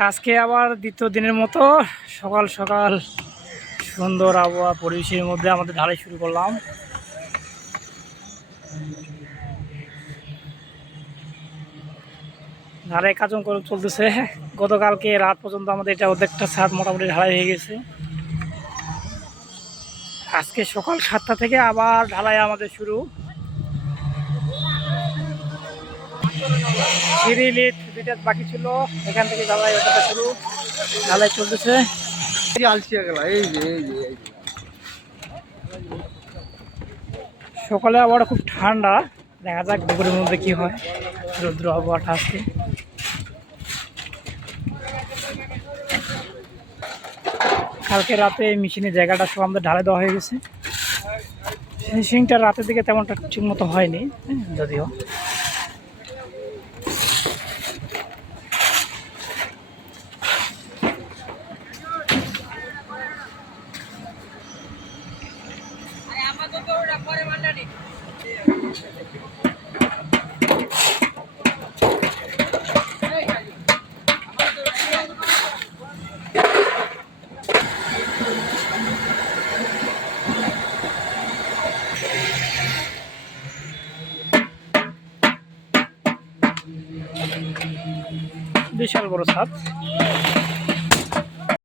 আজকে আবার দ্বিতীয় দিনের মতো সকাল সকাল সুন্দর আবহাওয়া পরিবেশের মধ্যে আমাদের ঢালাই শুরু করলাম। ঢালাই কাজ চলতেছে। গতকালকে রাত পর্যন্ত আমাদের এটা অর্ধেকটা ছাদ মোটামুটি ঢালাই হয়ে গেছে। আজকে সকাল 7টা থেকে আবার ঢালাই আমাদের শুরু। সিঁড়ি লিট দুইটা বাকি ছিল, এখান থেকে ঢালাই ওটা শুরু। ঢালাই চলতেছে। সকালে আবার খুব ঠান্ডা, দেখা যাক দুপুরের মধ্যে কি হয়। রৌদ্র আবহাওয়াটা আজকে। কালকে রাতে মেশিনের জায়গাটা সব আমাদের ঢালাই দেওয়া হয়ে গেছে। ফিনিশিংটা রাতের দিকে তেমনটা ঠিক মতো হয়নি, যদিও বিশাল বড় ছাদ।